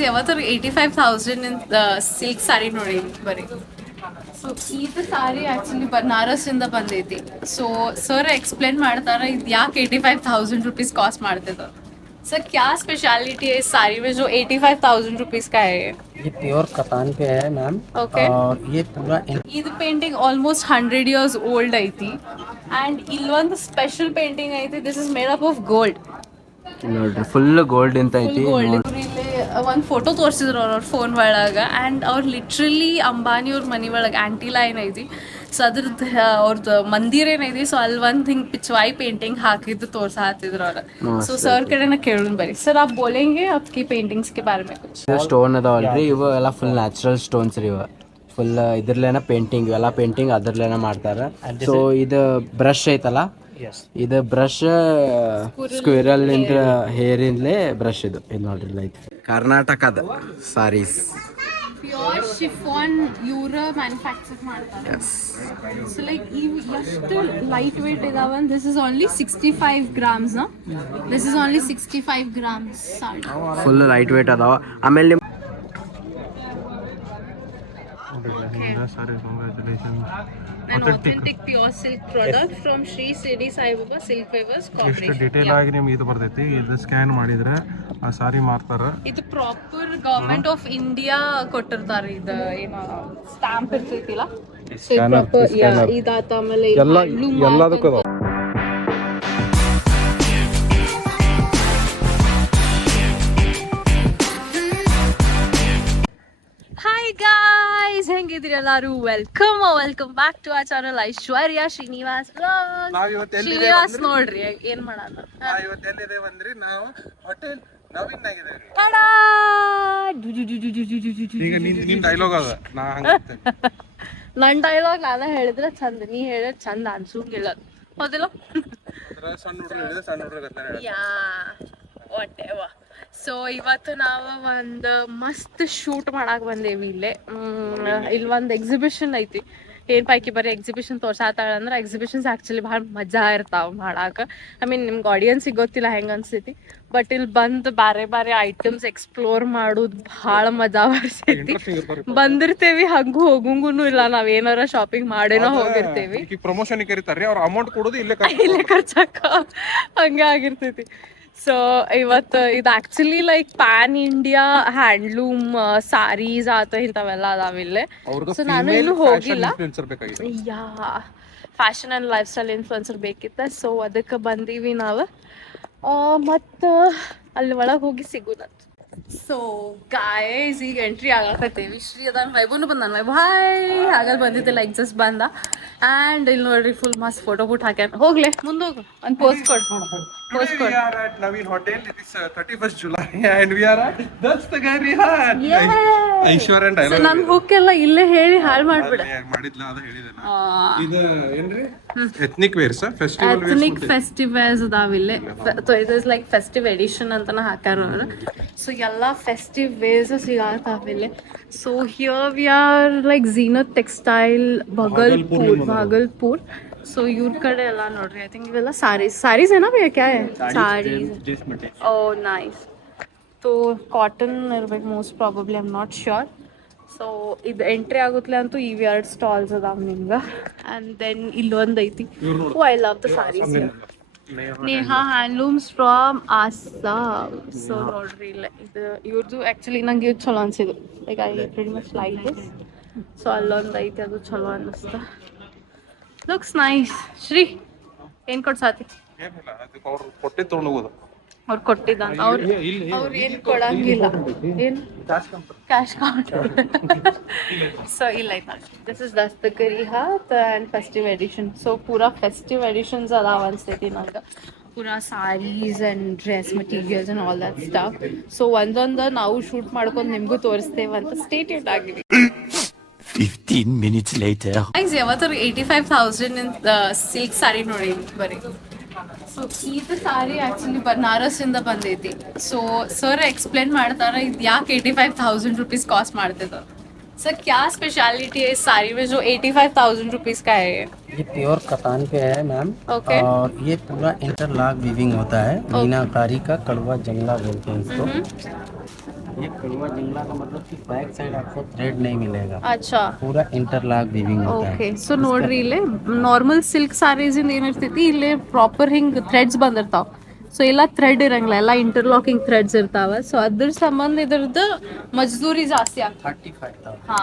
Guys ಯಾವತ್ತಾರು 85,000 in silk ಸಾರಿ ನೋಡಿ ಬರೀ. So ಇದು ಸಾರಿ ಆ್ಯಕ್ಚುಲಿ ಬನಾರಸ್ಸಿಂದ ಬಂದೈತಿ. ಸೊ ಸರ್ ಎಕ್ಸ್ಪ್ಲೇನ್ ಮಾಡ್ತಾರೆ ಇದು ಯಾಕೆ 85,000 रुपीज़ कॉस्ट ಮಾಡ್ತದ. सर क्या स्पेशलिटी है इस साड़ी में जो 85,000 रुपीज़ का है? ये प्योर कतान पे है मैम. Okay. और ये पूरा ಇದು ಪೇಂಟಿಂಗ್ ಆಲ್ಮೋಸ್ಟ್ 100 years ಓಲ್ಡ್ ಐತಿ. ಆ್ಯಂಡ್ ಇಲ್ಲೊಂದು ಸ್ಪೆಷಲ್ ಪೇಂಟಿಂಗ್ ಐತಿ. This is made up of gold. ನೋಡ್ರಿ ಫುಲ್ ಗೋಲ್ಡ್ ಅಂತ ಐತಿ. ಇಲ್ಲಿ ಒಂದು ಫೋಟೋ ತೋರಿಸಿದ್ರು ಅವ್ರ ಫೋನ್ ಒಳಗೆ. ಆ್ಯಂಡ್ ಅವ್ರು ಲಿಟ್ರಲಿ ಅಂಬಾನಿ ಅವ್ರ ಮನೆ ಒಳಗೆ ಆಂಟಿ ಲೈನ್ ಐತಿ. ಸೊ ಅದ್ರದ್ದು ಅವ್ರದ್ದು ಮಂದಿರ ಏನೈತಿ. ಸೊ ಅಲ್ಲಿ ಒಂದು ಹಿಂಗೆ ಪಿಚ್ವಾಯಿ ಪೇಂಟಿಂಗ್ ಹಾಕಿದ್ದು ತೋರ್ಸಾತಿದ್ರು ಅವ್ರು. ಸೊ ಸರ್ ಕಡೆನ ಕೇಳೋಣ ಬರೀ. ಸರ್ आप बोलेंगे आपकी पेंटिंग्स के बारे में कुछ? ಸ್ಟೋನ್ ಅದಾವಲ್ರಿ ಇವು ಎಲ್ಲ ಫುಲ್ ನ್ಯಾಚುರಲ್ ಸ್ಟೋನ್ಸ್ ರೀ ಇವ. ಫುಲ್ ಇದ್ರಲ್ಲೇನ ಪೇಂಟಿಂಗ್ ಇವೆಲ್ಲ ಪೇಂಟಿಂಗ್ ಅದ್ರಲ್ಲೇನ ಮಾಡ್ತಾರೆ. ಸೊ ಇದು ಬ್ರಷ್ ಐತಲ್ಲ, ಇದು ಬ್ರಷ್ ಸ್ಕ್ವಿರಲ್ ಇಂದ ಹೇರ್ ಇಂದಲೇ ಬ್ರಷ್ ಇದು ನೋಡ್ರಿ. ಲೈಕ್ ಕರ್ನಾಟಕದ ಸಾರೀಸ್ ಪ್ಯೂರ್ ಶಿಫಾನ್ ಇವ್ರ ಮ್ಯಾನುಫ್ಯಾಕ್ಚರ್ ಮಾಡ್ತಾರೆ. ಸೊ ಲೈಕ್ ಇವು ಎಷ್ಟು ಲೈಟ್ ವೇಟ್ ಇದಾವ. This is only 65 grams. This is only 65 grams sorry. Full light weight ಅದಾವ. ಆಮೇಲೆ An authentic pure silk product from Sri Siri Sai Baba Silk Weavers Corporation. ಎಷ್ಟು detail ಆಗಿ ನಿಮ್ಗೆ ಇದು ಬರ್ತೈತಿ. ಇದು ಸ್ಕ್ಯಾನ್ ಮಾಡಿದ್ರೆ ಆ ಸಾರಿ ಮಾರ್ತಾರ. ಇದು ಪ್ರಾಪರ್ ಗವರ್ಮೆಂಟ್ ಆಫ್ ಇಂಡಿಯಾ ಕೊಟ್ಟಿರ್ತಾರೆ. ಇದು ಏನೋ ಸ್ಟಾಂಪ್ ಇರ್ತೈತಿಲ್ಲ, ಇದಾತ. ಆಮೇಲೆ ಎಲ್ಲದಕ್ಕೂ ಅದಾವ. ಹಾಯ್ ಗಾಯ್ಸ್, ಹೆಂಗಿದ್ರಿ ಎಲ್ಲರೂ? ವೆಲ್ಕಮ್ ಬ್ಯಾಕ್ ಟು ಆ ಚಾನಲ್ ಐಶ್ವರ್ಯ ಶ್ರೀನಿವಾಸ್ ವ್ಲಾಗ್ಸ್. ಶ್ರೀನಿವಾಸ್ ನೋಡ್ರಿ ಏನ್ ಮಾಡೋಣ. ಇವತ್ತೆಲ್ಲಿದೇವಂದ್ರಿ ನಾವು ಹೋಟೆಲ್ ನವೀನ್ ಆಗಿದ್ದೇವೆ. ಈಗ ನಿನ್ ಡೈಲಾಗ್ ಅದ ನಾ ಹಂಗ ನನ್ ಡೈಲಾಗ್ ನಾನ ಹೇಳಿದ್ರೆ ಚಂದ, ನೀ ಹೇಳಿದ್ರೆ ಚಂದ ಅನ್ಸಂಗಿಲ್ಲ. ಹೌದಿಲ್ಲ? ಸಣ್ಣ ಹುಡುಗರು ಹೇಳಿದ್ರೆ ಸಣ್ಣ ಹುಡುಗರು ಯಾ ವಾಟೆವ. ಸೊ ಇವತ್ತು ನಾವು ಒಂದು ಮಸ್ತ್ ಶೂಟ್ ಮಾಡಕ್ಕೆ ಬಂದೇವಿ ಇಲ್ಲೇ. ಇಲ್ಲಿ ಒಂದು ಎಕ್ಸಿಬಿಷನ್ ಐತಿ. ಏನು ಪೈಕಿ ಬರೀ ಎಕ್ಸಿಬಿಷನ್ ತೋರ್ಸಾತಾಳ ಅಂದ್ರೆ ಎಕ್ಸಿಬಿಷನ್ಸ್ ಆ್ಯಕ್ಚುಲಿ ಭಾಳ ಮಜಾ ಇರ್ತಾವೆ ಮಾಡಕ್ಕೆ. ಐ ಮೀನ್ ನಿಮ್ಗೆ ಆಡಿಯನ್ಸಿಗೆ ಗೊತ್ತಿಲ್ಲ ಹೆಂಗೆ ಅನ್ಸೈತಿ, ಬಟ್ ಇಲ್ಲಿ ಬಂದು ಬೇರೆ ಐಟಮ್ಸ್ ಎಕ್ಸ್ಪ್ಲೋರ್ ಮಾಡೋದು ಭಾಳ ಮಜಾ ಬರ್ತೈತಿ. ಬಂದಿರ್ತೇವಿ ಹಂಗೂ ಹೋಗಂಗೂ ಇಲ್ಲ, ನಾವ್ ಏನಾರ ಶಾಪಿಂಗ್ ಮಾಡೇನೋ ಹೋಗಿರ್ತೇವಿ. ಪ್ರಮೋಷನ್ ಕರೀತಾರ್ರಿ, ಅವ್ರ ಅಮೌಂಟ್ ಕೊಡೋದು ಇಲ್ಲೇ ಖರ್ಚಾಕ ಹಂಗೆ ಆಗಿರ್ತೈತಿ. ಸೊ ಇವತ್ತು ಇದು actually like pan India handloom saris ಆತ ಇಂಥವೆಲ್ಲ ಅದಾವಿಲ್ಲೇ. ಸೊ ನಾನು ಇನ್ನೂ ಹೋಗಿಲ್ಲ. ಯಾ fashion and lifestyle influencer ಬೇಕಿತ್ತ. ಸೊ ಅದಕ್ಕೆ ಬಂದೀವಿ ನಾವು. ಮತ್ತು ಅಲ್ಲಿ ಒಳಗೆ ಹೋಗಿ ಸಿಗೋಣ. ಸೊ ಗಾಯ್ಸ್ ಈಗ ಎಂಟ್ರಿ ಆಗಕತ್ತೇವಿ. ಶ್ರೀ ಅದಾನ, ವೈಭವನು ಬಂದಾನ. ವೈಭವ್ ಹಾಯ್. ಹಾಗಲ್ಲಿ ಬಂದಿದ್ದಿಲ್ಲ, ಈಗ ಜಸ್ಟ್ ಬಂದ. ಆ್ಯಂಡ್ ಇಲ್ಲಿ ನೋಡ್ರಿ ಫುಲ್ ಮಸ್ತ್ ಫೋಟೋ ಬುಟ್ ಹಾಕ್ಯಾನ. ಹೋಗ್ಲೆ ಮುಂದೆ ಹೋಗು, ಒಂದು ಪೋಸ್ಟ್ ಕೊಡು. We are at Naveen Hotel. It is 31st July and we are at Dastagarihat. Aishwarya and dialogue. ನನ್ ಬುಕ್ ಎಲ್ಲ ಇಲ್ಲೇ ಹೇಳಿ ಹಾಳು ಮಾಡ್ಬಿಡ. ಮಾಡಿದ್ಲ ಅದ ಹೇಳಿದೆ ನಾ. ಇದು ಏನ್ರಿ ethnic wears, festival wears. Ethnic festivals ಅದಾವಿಲ್ಲೇ. ಸೊ ಇದು ಇಸ್ ಲೈಕ್ ಫೆಸ್ಟಿವ್ ಎಡಿಷನ್ ಅಂತಾನೆ ಹಾಕ್ಯಾರ ಅವರು. ಸೊ ಎಲ್ಲ ಫೆಸ್ಟಿವ್ ವೇರ್ಸ್ ಸಿಗಾತಾವಿಲ್ಲೇ. So here we are like Zeenat textile Bhagalpur. So ಇವ್ರ ಕಡೆ ಎಲ್ಲ ನೋಡ್ರಿ. ಐ ಥಿಂಕ್ ಇವೆಲ್ಲ ಸಾರೀಸ್ ಏನೋ ಭಯ ಕ್ಯಾ ಸಾರೀಸ್. ಓ ನೈಸ್. ಸೊ ಕಾಟನ್ ಇರ್ಬೇಕು most probably, I am not sure. So ಇದು ಎಂಟ್ರಿ ಆಗುತ್ತಲೆ ಅಂತೂ ಇವು 2 ಸ್ಟಾಲ್ಸ್ ಅದಾವ ನಿಮ್ಗೆ. ಆ್ಯಂಡ್ ದೆನ್ ಇಲ್ಲೊಂದು ಐತಿ. Oh I love the saris. Neha handlooms from Assam. So ನೋಡ್ರಿ ಇಲ್ಲೇ ಇದು ಇವ್ರದ್ದು. ಆ್ಯಕ್ಚುಲಿ ನಂಗೆ ಇದು ಚಲೋ ಅನ್ಸಿದ್ದು. Like I very much like this. So ಅಲ್ಲೊಂದು ಐತಿ, ಅದು ಚಲೋ ಅನ್ನಿಸ್ತ. Looks nice. ಶ್ರೀ ಏನು ಕೊಡ್ಸಾತಿ? ಅವ್ರು ಕೊಟ್ಟೆ ತೊಗೊಂಡೋಗೋದು. ಅವ್ರು ಕೊಟ್ಟಿದ್ದಾನ. ಅವ್ರು ಏನು ಕೊಡಂಗಿಲ್ಲ. ಏನು ಕ್ಯಾಶ್ ಕೌಂಟರ್. ಸೊ ಇಲ್ಲ ಐತ. This is Dastkari Haat and festive edition. So ಪೂರಾ ಫೆಸ್ಟಿವ್ ಎಡಿಷನ್ಸ್ ಅದಾವ ಅನ್ಸ್ತೈತಿ ನಂಗೆ. ಪೂರಾ saris and dress materials and all that stuff. So ಒಂದೊಂದು ನಾವು ಶೂಟ್ ಮಾಡ್ಕೊಂಡು ನಿಮಗೂ ತೋರಿಸ್ತೇವಂತ ಸ್ಟೇಟ್ಯೂಟ್ ಆಗಿದೆ. 15 minutes later. ಯಾವತ್ತಾರು 85,000 in ಸಿಲ್ಕ್ ಸಾರಿ ನೋಡಿ ಬರೀ. ಸೊ ಇದು ಸಾರಿ ಆ್ಯಕ್ಚುಲಿ ಬನಾರಸ್ಸಿಂದ ಬಂದೈತಿ. ಸೊ ಸರ್ ಎಕ್ಸ್ಪ್ಲೇನ್ ಮಾಡ್ತಾರೆ ಇದು ಯಾಕೆ 85,000 रुपीज़ कॉस्ट ಮಾಡ್ತದ. सर क्या स्पेशलिटी है इस साड़ी में जो 85,000 रुपीज़ का है? ये प्योर कतान पे है मैम. Okay. और ये पूरा इंटरलॉक वीविंग होता है. मीनाकारी का कड़वा जंगला बोलते हैं इसको. ये कड़वा जिंगला का मतलब कि बैक साइड आपको थ्रेड नहीं मिलेगा, अच्छा पूरा इंटरलॉक वीविंग होता है. ಓಕೆ ಸೊ ನೋಡ್ರಿ ಇಲ್ಲೇ ನಾರ್ಮಲ್ ಸಿಲ್ಕ್ ಸಾರೀಸ್ ಇಂದ ಏನಿರ್ತೈತಿ ಇಲ್ಲೇ ಪ್ರಾಪರ್ ಹಿಂಗ್ ಥ್ರೆಡ್ಸ್ ಬಂದಿರ್ತಾವ. ಸೊ ಎಲ್ಲ ಥ್ರೆಡ್ ಇರಂಗಿಲ್ಲ, ಎಲ್ಲ ಇಂಟರ್ಲಾಕಿಂಗ್ ಥ್ರೆಡ್ಸ್ ಇರ್ತಾವ. ಸೊ ಅದ್ರ ಸಂಬಂಧ ಇದ್ರದ್ದು ಮಜ್ದೂರಿ ಜಾಸ್ತಿ ಆಗ್ತದೆ. 35,000. ಹಾ,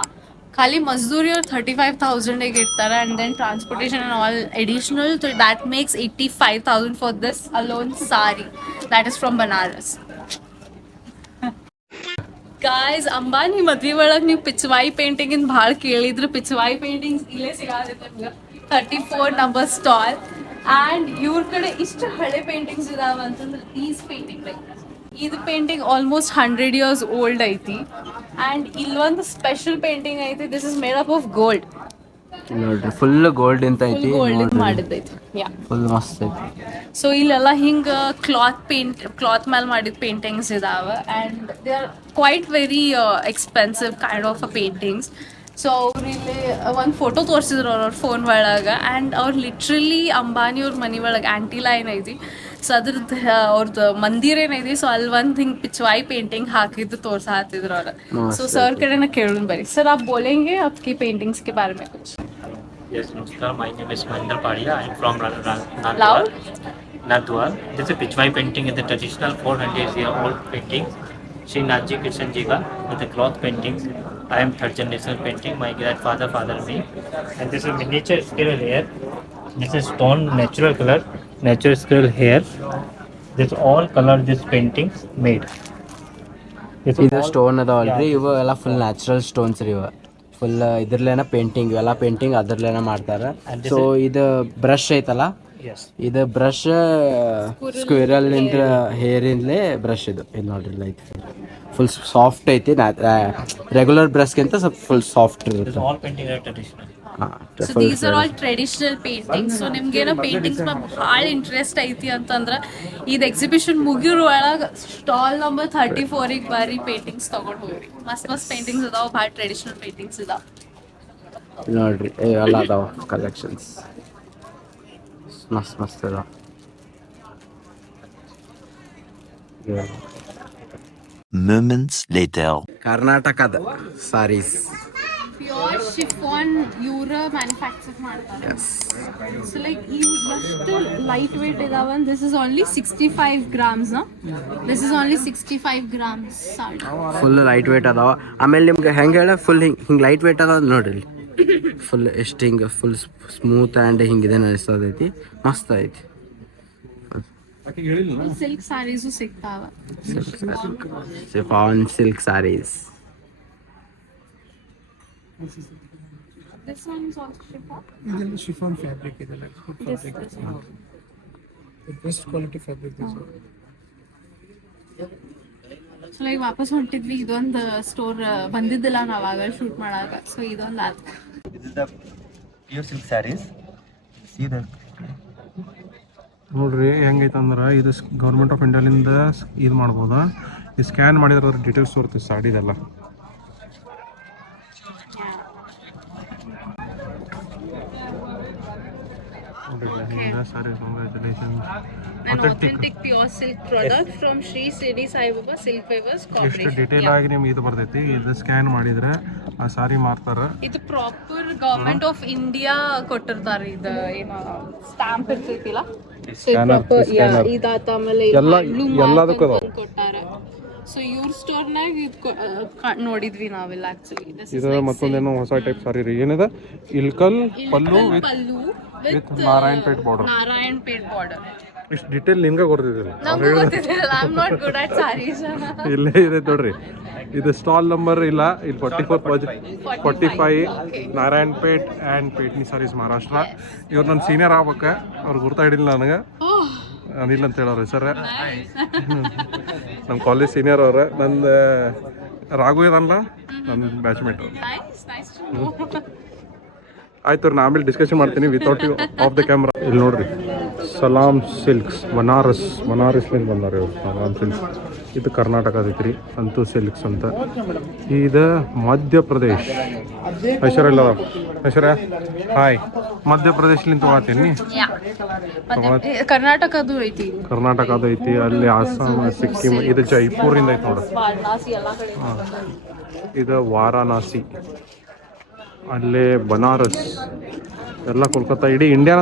ಖಾಲಿ ಮಜ್ದೂರಿ ಅವ್ರು 35,000 ಇರ್ತಾರೆ and then transportation and all additional, so that makes 85,000 for this alone sari that is from Banaras. Guys, Ambani ಮದ್ವೆ ಒಳಗೆ ನೀವು ಪಿಚ್ವಾಯಿ ಪೇಂಟಿಂಗ್ ಇಂದ ಭಾಳ ಕೇಳಿದ್ರು. ಪಿಚ್ವಾಯಿ ಪೇಂಟಿಂಗ್ಸ್ ಇಲ್ಲೇ ಸಿಗಾಗುತ್ತೆ ನಿಮ್ಗೆ 34 ನಂಬರ್ ಸ್ಟಾಲ್. ಆ್ಯಂಡ್ ಇವ್ರ ಕಡೆ ಇಷ್ಟು ಹಳೆ ಪೇಂಟಿಂಗ್ಸ್ ಇದಾವೆ ಅಂತಂದ್ರೆ ಈಸ್ ಪೇಂಟಿಂಗ್ ಲೈಕ್ ಇದು ಪೇಂಟಿಂಗ್ ಆಲ್ಮೋಸ್ಟ್ 100 years ಓಲ್ಡ್ ಐತಿ. ಆ್ಯಂಡ್ ಇಲ್ಲೊಂದು ಸ್ಪೆಷಲ್ ಪೇಂಟಿಂಗ್ ಐತಿ, this is made up of gold. ನೋಡ್ರಿ ಫುಲ್ ಗೋಲ್ಡ್ ಅಂತ ಐತಿ, ಗೋಲ್ಡ್ ಮಾಡಿದ್ದೈತಿ. ಯಾ, ಫುಲ್ ಮಸ್ತ್ ಐತಿ. ಸೊ ಇಲ್ಲೆಲ್ಲ ಹಿಂಗೆ ಕ್ಲಾತ್ ಮೇಲೆ ಮಾಡಿದ ಪೇಂಟಿಂಗ್ಸ್ ಇದಾವೆ and they are quite very expensive kind of a paintings. So ಅವ್ರು ಇಲ್ಲಿ ಒಂದು ಫೋಟೋ ತೋರಿಸಿದ್ರು ಅವ್ರ ಫೋನ್ ಒಳಗೆ ಆ್ಯಂಡ್ ಅವ್ರು ಲಿಟ್ರಲಿ ಅಂಬಾನಿ ಅವ್ರ ಮನೆ ಒಳಗೆ ಆಂಟಿಲಾ ಏನೈತಿ, ಸೊ ಅದ್ರದ್ದು ಅವ್ರದ್ದು ಮಂದಿರ ಏನೈತಿ, ಸೊ ಅಲ್ಲಿ ಒಂದು ಹಿಂಗೆ ಪಿಚ್ವಾಯಿ ಪೇಂಟಿಂಗ್ ಹಾಕಿದ್ದು ತೋರ್ಸಾತಿದ್ರು ಅವ್ರು. ಸೊ ಸರ್ ಕಡೆನ ಕೇಳೋಣ ಬರೀ. ಸರ್ आप बोलेंगे आपकी पेंटिंग्स के बारे में कुछ? Yes, Namaskar. My name is Mahendra Padia. I am from Nandwar. Loud? Nandwar. This is Pichwai painting is the traditional 400-year-old painting. Sri Nathji Krishan Ji ka with the cloth paintings. I am third generation painting. My grandfather, father me. And this is miniature scale hair. This is stone natural color, natural scale hair. This all color this paintings made. ಇದು stone ಅದಾವಲ್ರಿ, ಇವು ಎಲ್ಲ full natural stones ರೀ. ಇವ full ಇದ್ರಲ್ಲೇನ painting, ಇವೆಲ್ಲ painting ಅದ್ರಲ್ಲೇನ ಮಾಡ್ತಾರೆ. ಸೊ ಇದು ಬ್ರಷ್ ಐತಲ್ಲ, Yes. ಇದು ಬ್ರಷ್ ಸ್ಕ್ವಿರಲ್ ಇಂದ ಹೇರ್ ಇಂದಲೇ ಬ್ರಷ್ ಇದು ನೋಡ್ರಿ. ಲೈಕ್ ಫುಲ್ ಸಾಫ್ಟ್ ಐತಿ, ರೆಗ್ಯುಲರ್ ಬ್ರಷ್ಗಿಂತ ಸ್ವಲ್ಪ ಫುಲ್ ಸಾಫ್ಟ್ This ಇರುತ್ತೆ. all painting are traditional. So these are all traditional paintings. So ನಿಮ್ಗೇನೋ ಪೇಂಟಿಂಗ್ಸ್ ಮೇಲೆ ಭಾಳ ಇಂಟ್ರೆಸ್ಟ್ ಐತಿ ಅಂತಂದ್ರೆ ಇದು ಎಕ್ಸಿಬಿಷನ್ ಮುಗಿರೋ ಒಳಗೆ ಸ್ಟಾಲ್ ನಂಬರ್ 34ಗೆ ಬಾರಿ ಪೇಂಟಿಂಗ್ಸ್ ತಗೊಂಡು ಹೋಗ್ರಿ. ಮಸ್ತ್ ಮಸ್ತ್ ಪೇಂಟಿಂಗ್ಸ್ ಅದಾವ, ಭಾಳ ಟ್ರೆಡಿಷನಲ್ ಪೇಂಟಿಂಗ್ಸ್ ಇದಾವ ನೋಡ್ರಿ, ಎಲ್ಲ ಅದಾವ ಕಲೆಕ್ಷನ್ಸ್ ಮಸ್ತ್ ಮಸ್ತ್ ಅದಾವ. Moments later. ಕರ್ನಾಟಕದ ಸಾರೀಸ್ ಪ್ಯೂರ್ ಶಿಫಾನ್ ಇವರ ಮ್ಯಾನುಫ್ಯಾಕ್ಚರ್ ಮಾಡ್ತಾರೆ. ಸೊ ಲೈಕ್ ಇವು ಎಷ್ಟು ಲೈಟ್ ವೇಟ್ ಇದಾವೆ. This is only 65 grams. This is only 65 grams sorry. Full light weight ಅದಾವ. ಆಮೇಲೆ ನಿಮ್ಗೆ ಹೆಂಗೆ ಹೇಳ ಫುಲ್ ಹಿಂಗೆ ಲೈಟ್ ವೇಟ್ ಅದಾವ ನೋಡ್ರಿ. ಫುಲ್ ಎಷ್ಟು ಹಿಂಗೆ ಫುಲ್ ಸ್ಮೂತ್ ಆ್ಯಂಡ್ ಹಿಂಗಿದೆ ಅನಿಸ್ತದೈತಿ, ಮಸ್ತ್ ಐತಿ. ಸಿಲ್ಕ್ ಸಾರೀಸು ಸಿಗ್ತಾವ. Chiffon silk saris. This one is also chiffon. ಇದೆಲ್ಲ ಶಿಫಾನ್ ಫ್ಯಾಬ್ರಿಕ್ ಇದೆಲ್ಲ good fabric, best quality fabric. So like ವಾಪಸ್ ಹೊಂಟಿದ್ವಿ, ಇದೊಂದು ಸ್ಟೋರ್ ಬಂದಿದ್ದಿಲ್ಲ ನಾವು ಆಗ ಶೂಟ್ ಮಾಡಾಗ. ಸೊ ಇದೊಂದು ಆಯ್ತು. This is the pure silk sarees. See the ನೋಡ್ರಿ ಹೆಂಗೈತೆ ಅಂದ್ರೆ ಇದು ಗೌರ್ಮೆಂಟ್ ಆಫ್ ಇಂಡಿಯಾಲಿಂದ ಇದು ಮಾಡ್ಬೋದಾ. ಈ ಸ್ಕ್ಯಾನ್ ಮಾಡಿದ್ರೆ ಅದ್ರ ಡೀಟೇಲ್ಸ್ ಬರುತ್ತೆ ಸಾಡಿದೆಲ್ಲ. An authentic pure silk product from Sri Siri Sai Baba Silk Weavers ಎಷ್ಟು Corporation. ಡೀಟೇಲ್ ಆಗಿ ನಿಮ್ಗೆ ಇದು ಬರ್ತೈತಿ. ಇದು ಸ್ಕ್ಯಾನ್ ಮಾಡಿದ್ರೆ ಆ ಸಾರಿ ಮಾರ್ತಾರ. ಇದು ಪ್ರಾಪರ್ ಗವರ್ಮೆಂಟ್ ಆಫ್ ಇಂಡಿಯಾ ಕೊಟ್ಟಿರ್ತಾರೆ. ಇದು ಏನೋ ಸ್ಟಾಂಪ್ ಇರ್ತೈತಿಲ್ಲ, ಇದಾತ ಆಮೇಲೆ ಎಲ್ಲದಕ್ಕೂ ಕೊಟ್ಟಾರ. ಸೊ ಇವ್ರ ಸ್ಟೋರ್ನಾಗ ಇದು ನೋಡಿದ್ವಿ ನಾವೆಲ್ಲ ಆಕ್ಚುಲಿ. ಇದು ಮತ್ತೊಂದೇನೋ ಹೊಸ ಟೈಪ್ ಸಾರಿ ರೀ. ಏನಿದೆ Ilkal pallu pallu with Narayan Peth border. Narayan Peth border. ಇಷ್ಟು ಡೀಟೇಲ್ ನಿಮ್ಗೆ ಗೊತ್ತಿದ್ದಿಲ್ಲ. ನಮಗೂ ಗೊತ್ತಿದ್ದಿಲ್ಲ. I am not good at saris. ಇಲ್ಲೇ ಇದೆ ನೋಡ್ರಿ, ಇದು ಸ್ಟಾಲ್ ನಂಬರ್ ಇಲ್ಲ. ಇಲ್ಲಿ 45 ನಾರಾಯಣ್ ಪೇಟ್ ಆ್ಯಂಡ್ ಪೇಟ್ನಿ ಸಾರೀಸ್ ಮಹಾರಾಷ್ಟ್ರ. ಇವ್ರು ನನ್ನ ಸೀನಿಯರ್ ಆಗ್ಬೇಕು, ಅವ್ರು ಗುರ್ತಾ ಹಿಡಿಲ್ಲ ನನಗೆ. ಅನಿಲ್ ಅಂತ ಹೇಳೋರು ಸರ್, ನಮ್ಮ ಕಾಲೇಜ್ ಸೀನಿಯರ್ ಅವ್ರ. ನಂದು ರಾಘು ಇದಲ್ಲ, ನನ್ನ ಬ್ಯಾಚ್ಮೇಟ್ ಅವ್ರು. ಆಯ್ತು, ನಾ ಆಮೇಲೆ ಡಿಸ್ಕಷನ್ ಮಾಡ್ತೀನಿ without you of the camera. ಇಲ್ಲಿ ನೋಡ್ರಿ, ಸಲಾಮ್ ಸಿಲ್ಕ್ಸ್ ಬನಾರಸ್ಲಿಂದ ಬಂದಾರ ಇವ್ರು. ಸಲಾಮ್ ಸಿಲ್ಕ್ಸ್ ಇದು ಕರ್ನಾಟಕದ ಐತ್ರಿ. ಸಂತು ಸಿಲ್ಕ್ಸ್ ಅಂತ. ಇದು ಮಧ್ಯಪ್ರದೇಶ್. ಐಶ್ವರ್ಯ ಇಲ್ಲ, ಐಶ್ವರ್ಯ ಹಾಯ್. ಮಧ್ಯಪ್ರದೇಶಲಿಂದ ತೊಗೊಳತ್ತೀನಿ ಮತ್ತೆ ಕರ್ನಾಟಕದ್ದು ಐತಿ ಕರ್ನಾಟಕದ ಐತಿ ಅಲ್ಲಿ ಆಸಾಮ್ ಸಿಕ್ಕಿಂ ಇದು ಜೈಪುರಿಂದ ಐತಿ ನೋಡ್ರಿ ವಾರಣಾಸಿ ಎಲ್ಲ ಕಡೆ ಇದು ವಾರಣಾಸಿ ಅಲ್ಲೇ ಬನಾರಸ್ ಎಲ್ಲ ಕೋಲ್ಕತ್ತಾ ಇಡೀ ಇಂಡಿಯಾನ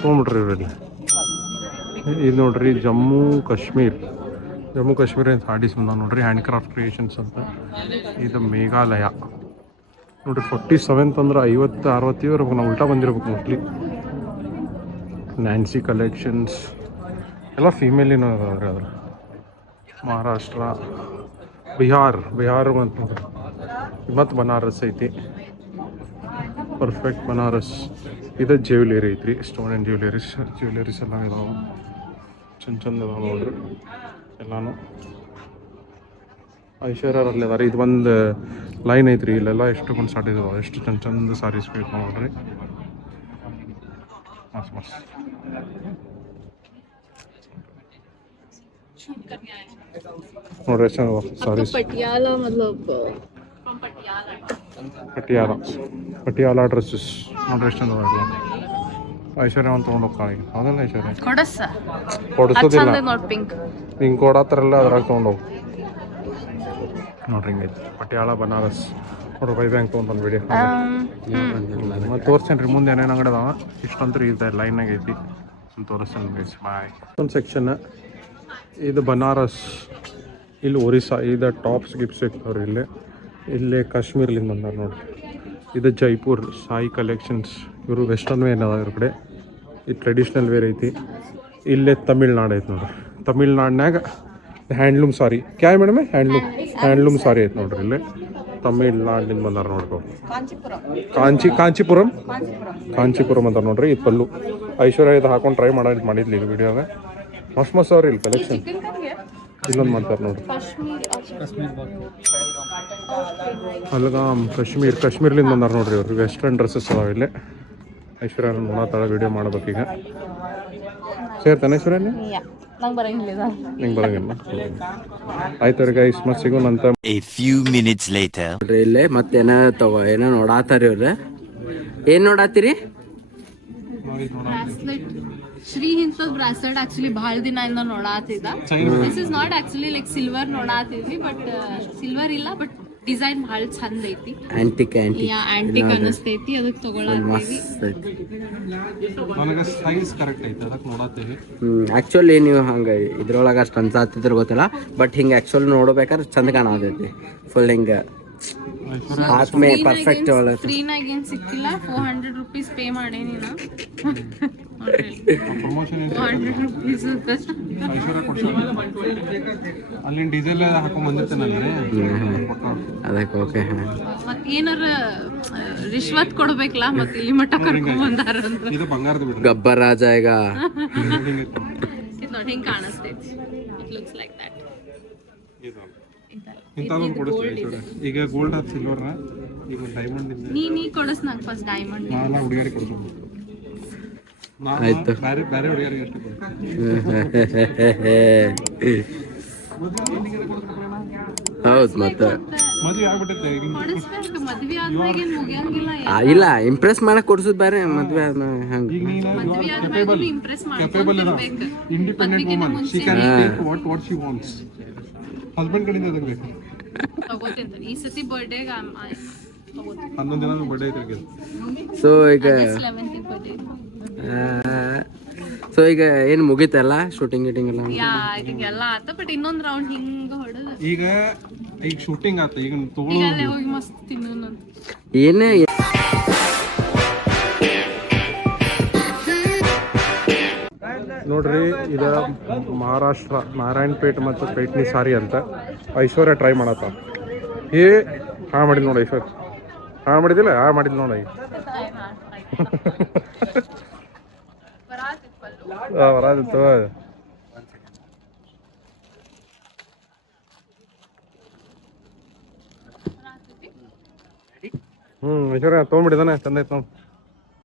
ತೊಗೊಂಬಿಟ್ರಿ ಇವರಲ್ಲಿ ಇದು ನೋಡ್ರಿ ಜಮ್ಮು ಕಾಶ್ಮೀರ್ ಸಾಡೀಸ್ ಬಂದ ನೋಡ್ರಿ ಹ್ಯಾಂಡ್ಕ್ರಾಫ್ಟ್ ಕ್ರಿಯೇಷನ್ಸ್ ಅಂತ ಇದು ಮೇಘಾಲಯ ನೋಡ್ರಿ 47 ಅಂದ್ರೆ 50-60 ಇರ್ಬೇಕು ನಾವು ಉಲ್ಟಾ ಬಂದಿರ್ಬೇಕು ಮೋಸ್ಟ್ಲಿ ನ್ಯಾನ್ಸಿ ಕಲೆಕ್ಷನ್ಸ್ ಎಲ್ಲ ಫೀಮೇಲಿನ ಅದಾವ್ರಿ ಅದ್ರ ಮಹಾರಾಷ್ಟ್ರ ಬಿಹಾರ್ ಅಂತ ನೋಡ್ರಿ ಮತ್ತು ಬನಾರಸ್ ಐತಿ ಪರ್ಫೆಕ್ಟ್ ಬನಾರಸ್ ಇದು ಜ್ಯುವೆಲರಿ ಐತ್ರಿ ಸ್ಟೋನ್ ಆ್ಯಂಡ್ ಜ್ಯುವೆಲರೀಸ್ ಎಲ್ಲ ಇದಾವೆ ಚಂದ ಇದಾವೆ ನೋಡ್ರಿ ಎಲ್ಲಾನು ಐಶ್ವರ್ಯರಲ್ಲಿ ಅದಾರೆ ಇದು ಒಂದು ಲೈನ್ ಐತ್ರಿ ಇಲ್ಲೆಲ್ಲ ಎಷ್ಟು ಕೊಂಡು ಸ್ಟಾರ್ಟ್ ಇದಾವೆ ಎಷ್ಟು ಚಂದ ಸಾರೀಸ್ ಬೇಕು ನೋಡ್ರಿ ಮಸ್ತ್ ನೋಡ್ರಿ ಎಷ್ಟು ಚಂದ ಸಾರೀಸ್ ಪಟಿಯಾಲ ಮತ್ಲಬ್ ಪಟಿಯಾಲ ಡ್ರೆಸ್ಸಸ್ ನೋಡ್ರಿ ಎಷ್ಟು ಚಂದ ಅದಾವೆ ಐಶ್ವರ್ಯ ಒಂದು ತೊಗೊಂಡೋಗ್ತಾ ಈಗ ಅದಲ್ಲ ಐಶ್ವರ್ಯ ಕೊಡಸ ಕೊಡಿಸೋದಿಲ್ಲ ನೋಡ್ ಪಿಂಕ್ ಹಿಂಗೆ ಕೊಡತ್ತಾರಲ್ಲ ಅದ್ರಾಗ ತೊಗೊಂಡೋಗಿ ನೋಡ್ರಿ ಹಿಂಗೈತಿ ಪಟಿಯಾಲ ಬನಾರಸ್ ನೋಡ್ರಿ ವೈ ಬ್ಯಾಂಕ್ ತೊಗೊಂಡು ವಿಡಿಯೋ ಮತ್ತು ತೋರಿಸ್ತೇನೆ ರೀ ಮುಂದೆ ಏನೇನು ಅಂಗಡಿ ಅದಾವ ಇಷ್ಟಂತೂ ಇದೆ ಲೈನಾಗ ಐತಿ ತೋರಿಸ್ತೇನೆ ಗೈಸ್ ಬಾಯ್ ಒಂದು ಸೆಕ್ಷನ್ ಇದು ಬನಾರಸ್ ಇಲ್ಲಿ ಒರಿಸ್ಸಾ ಇದು ಟಾಪ್ಸ್ ಗಿಪ್ಸ್ ಇರ್ತಾವ್ರಿ ಇಲ್ಲೇ ಕಾಶ್ಮೀರ್ಲಿಂದ ಬಂದಾರ ನೋಡ್ರಿ ಇದು ಜೈಪುರ್ ಸಾಯಿ ಕಲೆಕ್ಷನ್ಸ್ ಇವರು ವೆಸ್ಟರ್ನ್ ವೇರ್ ಅದಾವ ಇವ್ರ ಕಡೆ ಇದು ಟ್ರೆಡಿಷ್ನಲ್ ವೇರ್ ಐತಿ ಇಲ್ಲೇ ತಮಿಳ್ನಾಡು ಐತಿ ನೋಡ್ರಿ ತಮಿಳ್ನಾಡಿನಾಗ ಹ್ಯಾಂಡ್ಲೂಮ್ ಸಾರಿ ಕ್ಯಾ ಮೇಡಮ್ ಹ್ಯಾಂಡ್ಲೂಮ್ ಸಾರಿ ಐತಿ ನೋಡ್ರಿ ಇಲ್ಲಿ ತಮಿಳ್ನಾಡಿನಿಂದ ಬಂದಾರ ನೋಡ್ರಿ ಕಾಂಚೀಪುರಂ ಅಂತ ನೋಡ್ರಿ ಇದು ಪಲ್ಲು ಐಶ್ವರ್ಯ ಇದು ಹಾಕೊಂಡು ಟ್ರೈ ಮಾಡಿದ್ಲಿ ಈಗ ವಿಡಿಯೋಗೆ ಮಸ್ತ್ ಅವ್ರಿ ಇಲ್ಲಿ ಕಲೆಕ್ಷನ್ ಇಲ್ಲೊಂದು ಮಾಡ್ತಾರೆ ನೋಡ್ರಿ ಅಲ್ಗಾಮ್ ಕಾಶ್ಮೀರ್ಲಿಂದ ಬಂದಾರ ನೋಡ್ರಿ ಅವ್ರು ವೆಸ್ಟರ್ನ್ ಡ್ರೆಸ್ಸಸ್ ಅದಾವ ಇಲ್ಲಿ ಐಶ್ವರ್ಯ ನೋಡತ್ತಾಳ ವಿಡಿಯೋ ಮಾಡ್ಬೇಕೀಗ ಸೇರ್ತಾನೆ ಐಶ್ವರ್ಯ ನಂಗೆ ಬರಂಗಿಲ್ಲ ನಿಂಗೆ ಬರಂಗಿಲ್ಲ ಆಯ್ತು ರೀ ಗೈಸ್ ಮತ್ತೆ ಸಿಗೋಣಂತ ನೋಡ್ರಿ ಇಲ್ಲೇ ಮತ್ತೇನ ಏನೋ ನೋಡಾತಾರಿ ಇವ್ರ ಏನ್ ನೋಡಾತೀರಿ ಬ್ರಾಸ್ಲೆಟ್ ಶ್ರೀ ಇಂಥದ್ ಬ್ರಾಸ್ಲೆಟ್ ಆಕ್ಚುಲಿ ಬಹಳ ದಿನ ಇಂದ ನೋಡಾತಿದ್ದ this is not actually like silver ನೋಡಾತಿದ್ವಿ ಬಟ್ ಸಿಲ್ವರ್ ಇಲ್ಲ ಬಟ್ ಡಿಸೈನ್ ಬಹಳ ಚಂದ ಐತಿ ಆಂಟಿಕ್ ಆಂಟಿಕ್ ಅನಿಸ್ತೈತಿ ಅದಕ್ಕೆ ತಗೊಳತ್ತೀವಿ ನನಗೆ ಸೈಜ್ ಕರೆಕ್ಟ್ ಐತೆ ಅದಕ್ಕೆ ನೋಡತ್ತೀವಿ ಆಕ್ಚುಲಿ ನೀವು ಹಂಗೆ ಇದ್ರೊಳಗೆ ಅಷ್ಟು ಅನ್ಸಾತಿದ್ರ ಗೊತ್ತಿಲ್ಲ ಬಟ್ ಹಿಂಗೆ ಆಕ್ಚುಲಿ ನೋಡ್ಬೇಕಾದ್ರೆ ಚಂದ ಕಾಣತೈತಿ ಫುಲ್ ಹಿಂಗೆ ಆತ್ಮೆ ಪರ್ಫೆಕ್ಟ್ ಫ್ರೀನಾಗ ಏನ್ ಸಿಕ್ಕಿಲ್ಲ 400 ರೂಪೀಸ್ ಪೇ ಮಾಡೇನಿ ನಾ ಪ್ರಮೋಷನ್ 400 ರೂಪೀಸ್ ಐಶ್ವರ್ಯ ಕೊಡ್ಸೋದು ಅಲ್ಲಿನ ಡೀಸೆಲ್ ಹಾಕೊಂಡ್ ಬಂದಿರ್ತೇನಲ್ರಿ ಅದಕ್ಕೆ ಓಕೆ ಮತ್ ಏನಾರ ರಿಶ್ವತ್ ಕೊಡ್ಬೇಕಲ್ಲ ಮತ್ ಇಲ್ಲಿ ಮಟ್ಟ ಕರ್ಕೊಂಡ್ ಬಂದಾರ ಅಂತ ಇದು ಬಂಗಾರದ ಬಿಡ್ರಿ ಗಬ್ಬರ್ ರಾಜ ಈಗ ಇದು ನೋಡಿ ಹಿಂಗ್ ಕಾಣಿಸ್ತೈತಿ ಇಟ್ ಲುಕ್ಸ್ ಲೈಕ್ ದಟ್ ಇಂಥದೊಂದು ಕೊಡಿಸ್ತೀವಿ ಈಗ ಗೋಲ್ಡ್ ಆಫ್ ಸಿಲ್ವರ್ ಈಗ ಡೈಮಂಡ್ ನೀ ಕೊಡಸ್ ನಂಗೆ ಫಸ್ಟ್ ಡೈಮಂಡ್ ನಾವೆಲ್ಲ ಹುಡುಗಿಯರಿಗೆ ಕೊಡಿಸೋದು ಆಯ್ತು ಬೇರೆ ಬೇರೆ ಹುಡುಗಿಯರಿಗೆ ಅಷ್ಟೇ ಹೌದು ಮತ್ತೆ ಮದುವೆ ಆಗ್ಬಿಟ್ಟೈತೆ ಕೊಡಿಸ್ಬೇಕು ಮದ್ವೆ ಆದ್ಮ್ಯಾಗ ಏನ್ ಮುಗಿಯಂಗಿಲ್ಲ ಇಲ್ಲ ಇಂಪ್ರೆಸ್ ಮಾಡಕ್ ಕೊಡ್ಸುದ್ ಬೇರೆ ಮದ್ವೆ ಆದ್ಮೇಲೆ ಹಂಗ ಈಗ ನೀನು ಮದ್ವೆ ಆದ್ಮ್ಯಾಗ ಇಂಪ್ರೆಸ್ ಕೆಪೇಬಲ್ ಮಾಡ್ಬೇಕು independent woman she can take what she wants husband ಕಡೆಯಿಂದ ಅದಕ್ಕೆ ಬೇಕು ತಗೋತೀನಿ ಈ ಸತಿ ಬರ್ಡೇಗ ತಗೋತೀನಿ 11 ದಿನ ಬರ್ಡೇ ಐತೆ ಸೊ ಈಗ 11th ಬರ್ಡೇ ಸೊ ಈಗ ಏನ್ ಮುಗಿತಲ್ಲ ಶೂಟಿಂಗ್ ಗೀಟಿಂಗ್ ಎಲ್ಲ ಎಲ್ಲ ಆತ ಬಟ್ ಇನ್ನೊಂದ್ ರೌಂಡ್ ಹಿಂಗ ಹೊಡೆದ ಈಗ ಶೂಟಿಂಗ್ ಆತ ಈಗ ಈಗ ತಗೊಳ್ಳೋ ಅಲ್ಲೇ ಹೋಗಿ ಮಸ್ತ್ ತಿನ್ನೋಣ ಏನೇ ನೋಡ್ರಿ ಇದು ಮಹಾರಾಷ್ಟ್ರ ನಾರಾಯಣಪೇಟ್ ಮತ್ತು ಪೇಟ್ನಿ ಸಾರಿ ಅಂತ ಐಶ್ವರ್ಯ ಟ್ರೈ ಮಾಡತ್ತ ಮಾಡಿದ್ ನೋಡಿ ಐಶ್ವರ್ಯ ಮಾಡಿದಿಲ್ಲ ಮಾಡಿದ್ ನೋಡಿ ಬರಾದಿತ್ತು ಐಶ್ವರ್ಯ ತೊಗೊಂಬಿಟ್ಟಿದಾನೆ ಚಂದ ಐತೆ ನಾವು